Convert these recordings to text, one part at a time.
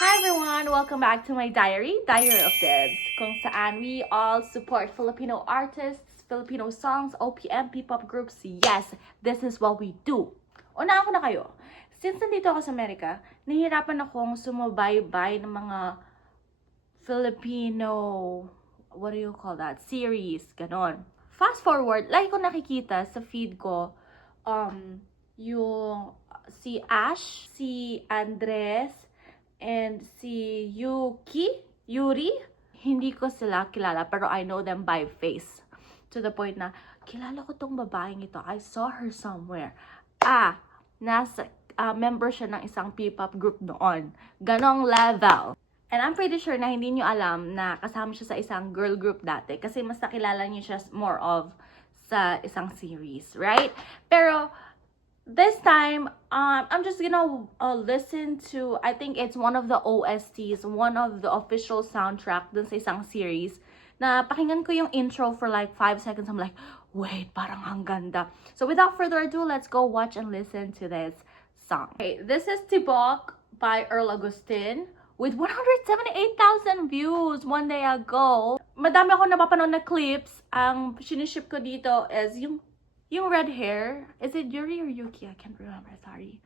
Hi everyone! Welcome back to my Diary of Debs, kung saan we all support Filipino artists, Filipino songs, OPM, P-pop groups. Yes, this is what we do. Una ako na kayo. Since nandito ako sa Amerika, nahihirapan akong sumubaybay ng mga Filipino, what do you call that? Series, ganon. Fast forward, lagi ko nakikita sa feed ko, yung si Ash, si Andres, and si Yuri, hindi ko sila kilala pero I know them by face. To the point na, kilala ko tong babaeng ito. I saw her somewhere. Member siya ng isang P-pop group noon. Ganong level. And I'm pretty sure na hindi nyo alam na kasama siya sa isang girl group dati. Kasi mas nakilala nyo siya more of sa isang series, right? Pero, this time, I'm just gonna listen to, I think it's one of the OSTs, one of the official soundtrack dun sa isang series, na pakinggan ko yung intro for like 5 seconds. I'm like, wait, parang ang ganda. So without further ado, let's go watch and listen to this song. Okay, this is Tibok by Earl Agustin with 178,000 views one day ago. Madami ako napapanood na clips. Ang siniship ko dito is yung red hair, is it Yuri or Yuki? I can't remember, sorry.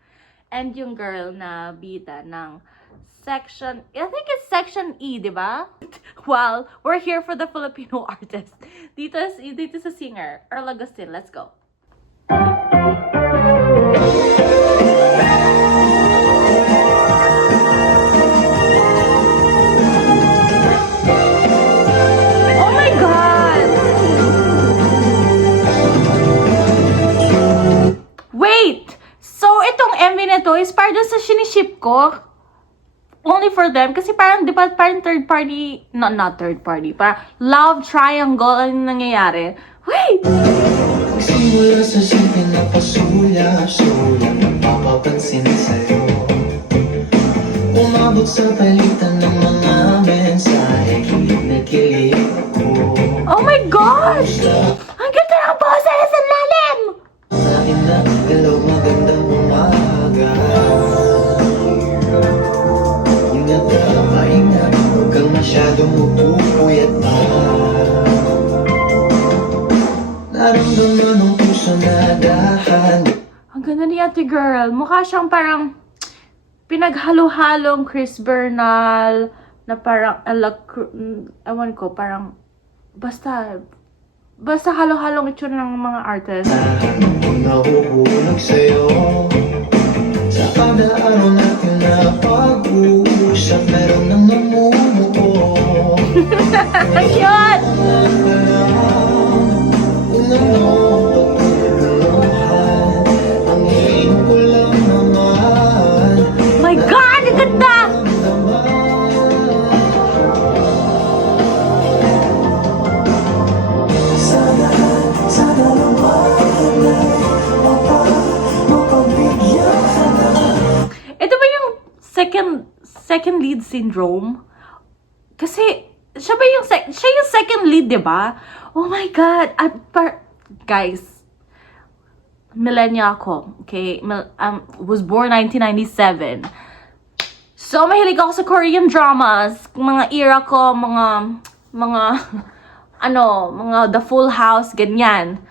And yung girl na bida ng section, I think it's section E, di ba? Well, we're here for the Filipino artist. Dito sa singer, Earl Agustin. Let's go. Oh my God! Wait! So, itong MV na to is para sa siniship ko. Only for them. Kasi parang, di ba, parang third party, not third party, parang love triangle, ano nangyayari? Wait! Simula sa simple na pasulyap-sulyap, mapapansin sa'yo. Umabot sa palitan ng mga mensahe, kilig na kilig ako. Oh my gosh! Ang ganda ng boses! Ang lalim! Sa'kin na, hello, magandang umaga. Ingat ka, maingat, huwag kang masyadong magpupuyat pa. Naramdaman ng puso na dahan. Ang ganda ni Ate Girl. Mukha siyang parang pinaghalo-halong Chris Bernal na parang ewan ko, parang basta halo-halong itsura ng mga artist. Kung nahuhulog sa'yo sa kada araw natin na pag-uusap, meron nang namumuo. Ayun! Kung ano pagtutuluhan, ang hiling ko lang naman. My God! Ang ganda! Sa dalawahan ay mapagbigyan ka na. Ito ba yung second lead syndrome? Kasi siya yung second lead, 'di ba? Oh my God! Guys, millennial ako, okay? Was born 1997. So mahilig ako sa Korean dramas, mga era ko, mga mga The Full House, ganyan.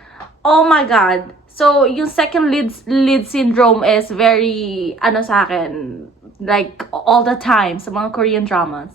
Oh my God! So, yung second lead syndrome is very, sa akin, like, all the time, sa mga Korean dramas.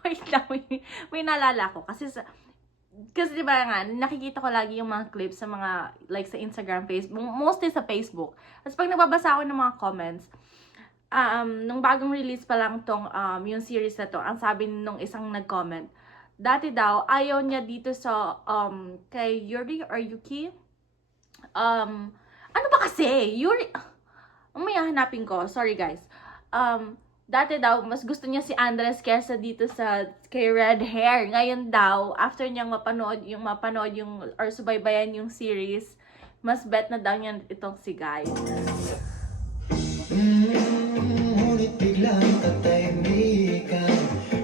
Wait lang, may naalala ko. Kasi di ba nga, nakikita ko lagi yung mga clips sa mga, like sa Instagram, Facebook, mostly sa Facebook. Tapos pag nagbabasa ako ng mga comments, nung bagong release pa lang tong, yung series na to, ang sabi nung isang nag-comment, dati daw, ayaw niya dito sa, kay Yuri or Yuki, ano ba kasi? Yuri, may hanapin ko, sorry guys. dati daw, mas gusto niya si Andres kesa dito sa kay Red Hair. Ngayon daw, after niyang mapanood yung, or subaybayan yung series, mas bet na daw niya itong si Guy. Ngunit biglang katahimikan.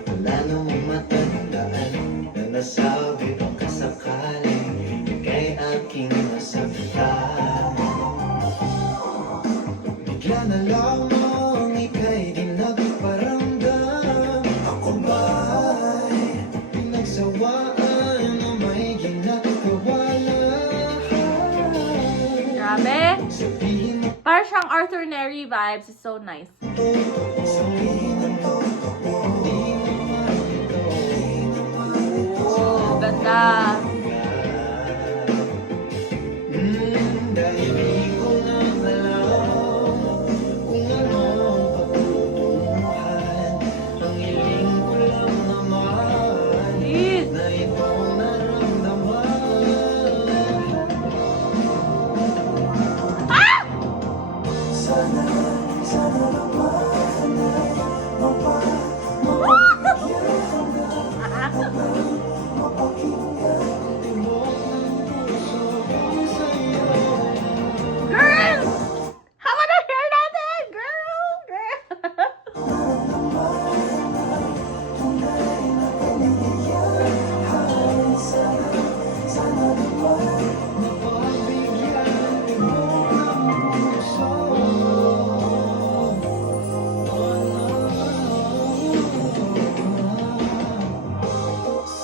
Wala namang matandaan na nasabi baka sakaling ika'y aking nasaktan. Bigla na lamang ika'y di nagparamdam. Ako ba'y pinagsawaan na may ginagawa lahat? Grabe! Sabihin mo Para siyang Arthur Neri vibes. It's so nice. sabihin ang totoo, di naman ito. Oh, ganda. Dahil di ko na alam kung ano ang patutunguhan. Ang hiling ko lang naman Please. na itong naramdaman. Sana naman mapakinggan ang tibok ng puso ko sa'yo. Girl! Hama na hair natin! Girl! Girl! Mapabigyan tibok ng puso.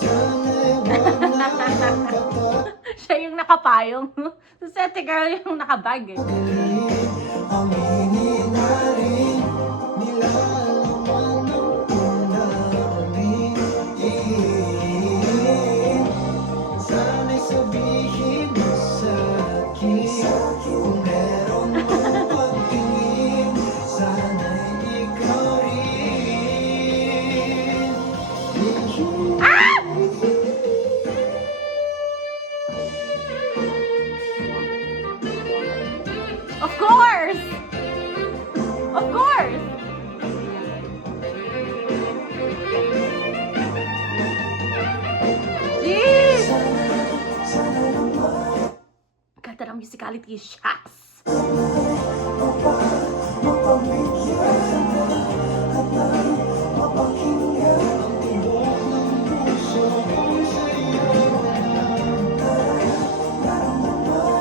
Sana'y wag na ang bata. Siya yung nakapayong. So, Sete Girl yung nakabag eh. Aminin na rin nilalaman ng damdamin. Sana'y sabihin mo sa'kin kung meron mang pagtingin. Sana'y ikaw rin. Of course! Of course! Jeez! Ganda ng musicality. Shucks! Ang tibok ng puso ko sa'yo.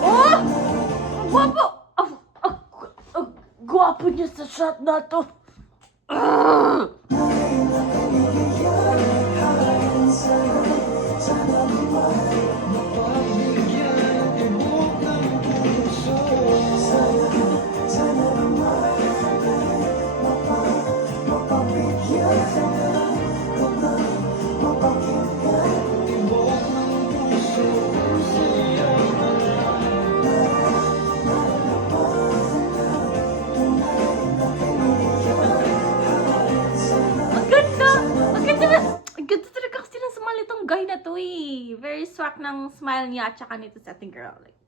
Oh! Ang Gwapo! Ang gwapo niya sa shot na to. Ah! Mapabigyan tibok ng puso. Tibok ng puso ko sa'yo. Ang ganda! Ang ganda na! Ang ganda talaga kasi ng smile nitong guy na to eh. Very swak ng smile niya at saka nito sa ating girl. Like,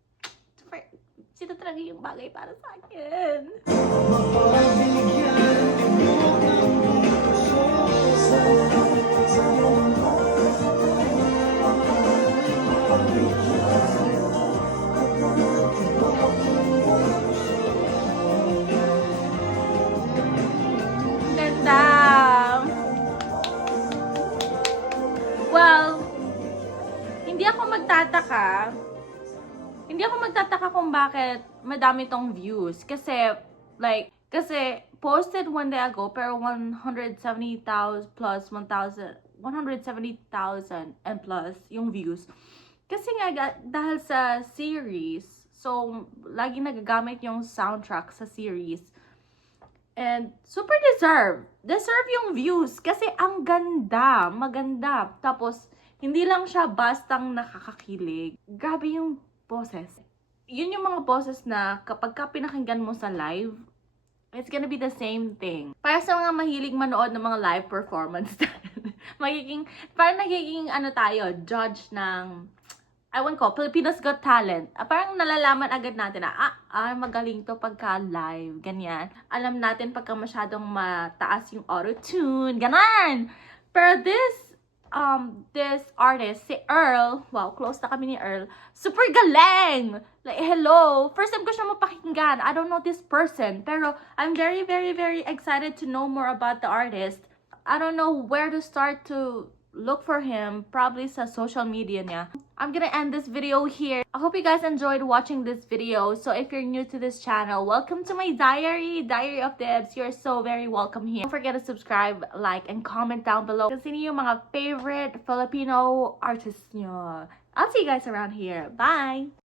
sino talaga yung bagay para sa akin? Mapabigyan tibok ng puso. Ang ganda! Well, hindi ako magtataka kung bakit madami tong views. Kasi posted one day ago, pero 170,000 plus 170,000 and plus yung views. Kasi nga, dahil sa series, so, lagi nagagamit yung soundtrack sa series. And super deserve. Deserve yung views kasi ang ganda, maganda. Tapos hindi lang siya bastang nakakakilig. Grabe yung boses. Yun yung mga boses na kapag ka pinakinggan mo sa live, it's gonna be the same thing. Para sa mga mahilig manood ng mga live performance, parang nagiging judge ng ewan ko, Pilipinas Got Talent, parang nalalaman agad natin na, magaling to pagka live, ganyan. Alam natin pagka masyadong mataas yung auto-tune, ganon! Pero this artist, si Earl, wow, close na kami ni Earl, super galing! Like, hello! First time ko siya mapakinggan. I don't know this person, pero I'm very, very, very excited to know more about the artist. I don't know where to start to look for him, probably sa social media niya. I'm gonna end this video here. I hope you guys enjoyed watching this video. So if you're new to this channel, welcome to my Diary of Debs. You're so very welcome here. Don't forget to subscribe, like, and comment down below. Kung sino yung mga favorite Filipino artists nyo. I'll see you guys around here. Bye!